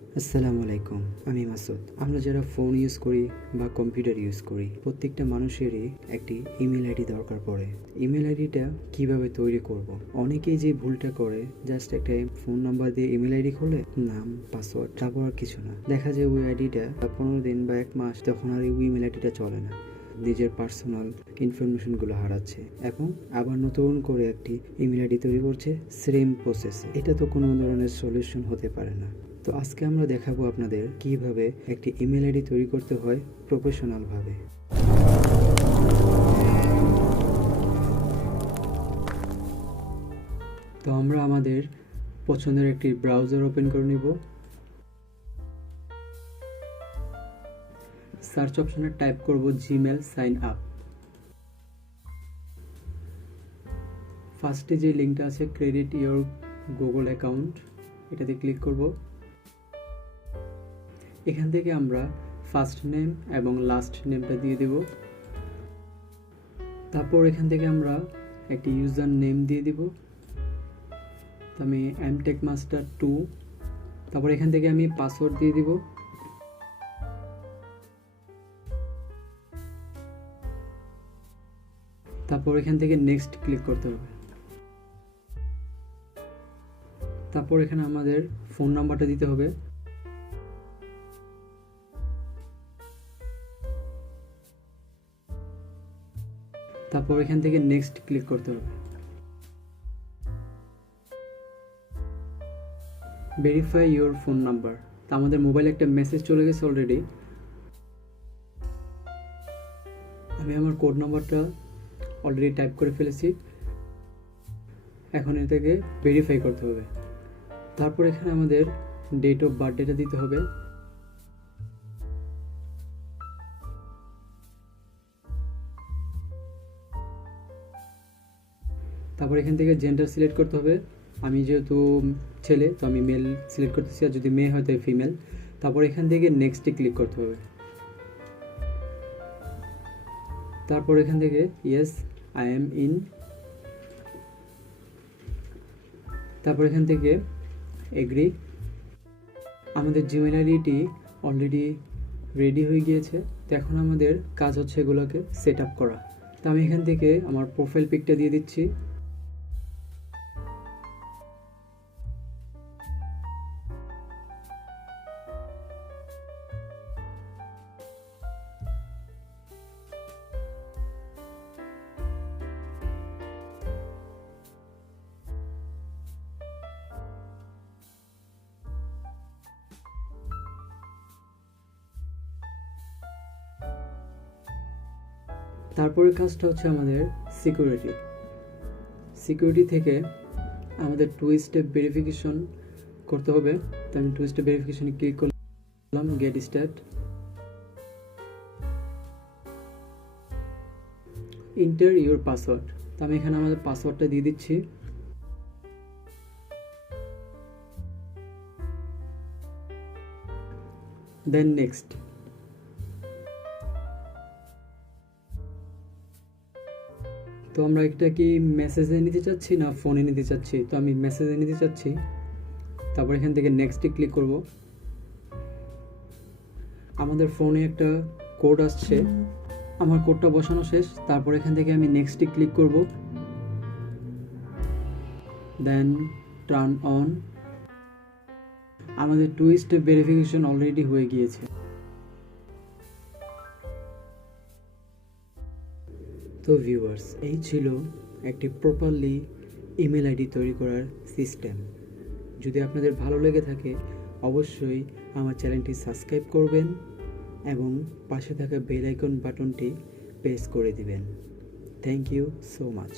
আসসালামু আলাইকুম, আমি মাসুদ। আমরা যারা ফোন ইউজ করি বা কম্পিউটার ইউজ করি, প্রত্যেকটা মানুষেরই একটি ইমেল আইডি দরকার পড়ে। ইমেল আইডিটা কিভাবে তৈরি করব? অনেকেই যে ভুলটা করে, জাস্ট একটা ফোন নাম্বার দিয়ে ইমেল আইডি খোলে, নাম, পাসওয়ার্ড, তারপর আর কিছু না। দেখা যায় ওই আইডিটা 15 দিন বা 1 মাস তখন আর ওই ইমেল আইডিটা চলে না, নিজের পার্সোনাল ইনফরমেশনগুলো হারাচ্ছে এবং আবার নতুন করে একটি ইমেল আইডি তৈরি করছে সেম প্রসেসে। এটা তো কোনো ধরনের সলিউশন হতে পারে না। তো আজকে আমরা দেখাবো আপনাদের কিভাবে একটি ইমেল আইডি তৈরি করতে হয় প্রফেশনালভাবে। তো আমরা আমাদের পছন্দের একটি ব্রাউজার ওপেন করে নিব। সার্চ অপশনে টাইপ করব জিমেল সাইন আপ। ফার্স্টে যে লিঙ্কটা আছে ক্রেডিট ইওর গুগল অ্যাকাউন্ট, এটাতে ক্লিক করব। এখান থেকে আমরা ফার্স্ট নেম এবং লাস্ট নেমটা দিয়ে দেব। তারপর এখান থেকে আমরা একটি ইউজার নেম দিয়ে দিব। আমি এমটেক মাস্টার 2। তারপর এখান থেকে আমি পাসওয়ার্ড দিয়ে দিব। তারপর এখান থেকে নেক্সট ক্লিক করতে হবে। তারপর এখানে আমাদের ফোন নাম্বারটা দিতে হবে। তারপর এখান থেকে নেক্সট ক্লিক করতে হবে। Verify your phone number. তা আমাদের মোবাইলে একটা মেসেজ চলে গেছে অলরেডি। আমি আমার কোড নাম্বারটা অলরেডি টাইপ করে ফেলেছি। এখন এটাকে ভেরিফাই করতে হবে। তারপর এখানে আমাদের ডেট অফ বার্থডেটা দিতে হবে। তারপর এখান থেকে জেন্ডার সিলেক্ট করতে হবে। আমি যেহেতু ছেলে, তো আমি মেল সিলেক্ট করতেছি, আর যদি মেয়ে হয় তাই ফিমেল। তারপর এখান থেকে নেক্সটে ক্লিক করতে হবে। তারপর এখান থেকে ইয়েস আই এম ইন। তারপর এখান থেকে এগ্রি। আমাদের জিমেল আইডিটি অলরেডি রেডি হয়ে গিয়েছে। তো এখন আমাদের কাজ হচ্ছে এগুলোকে সেট আপ করা। তো আমি এখান থেকে আমার প্রোফাইল পিকটা দিয়ে দিচ্ছি। তারপরের কাজটা হচ্ছে আমাদের সিকিউরিটি থেকে আমাদের 2 স্টেপ ভেরিফিকেশন করতে হবে। তো আমি 2 স্টেপ ভেরিফিকেশনে ক্লিক করলাম, get start. Enter your password. তো আমি এখানে আমাদের পাসওয়ার্ডটা দিয়ে দিচ্ছি। Then next. তো আমরা একটা কি মেসেজে নিতে চাচ্ছি না ফোনে নিতে চাচ্ছি? তো আমি মেসেজে নিতে চাচ্ছি। তারপর এখান থেকে নেক্সটে ক্লিক করব। আমাদের ফোনে একটা কোড আসছে, আমার কোডটা বসানো শেষ। তারপর এখান থেকে আমি নেক্সটে ক্লিক করব। Then turn on. আমাদের 2 স্টেপ ভেরিফিকেশন অলরেডি হয়ে গিয়েছে। তো ভিউয়ার্স, এই ছিল একটি প্রপারলি ইমেল আইডি তৈরি করার সিস্টেম। যদি আপনাদের ভালো লেগে থাকে অবশ্যই আমার চ্যানেলটি সাবস্ক্রাইব করবেন এবং পাশে থাকা বেল আইকন বাটনটি প্রেস করে দিবেন। Thank you so much.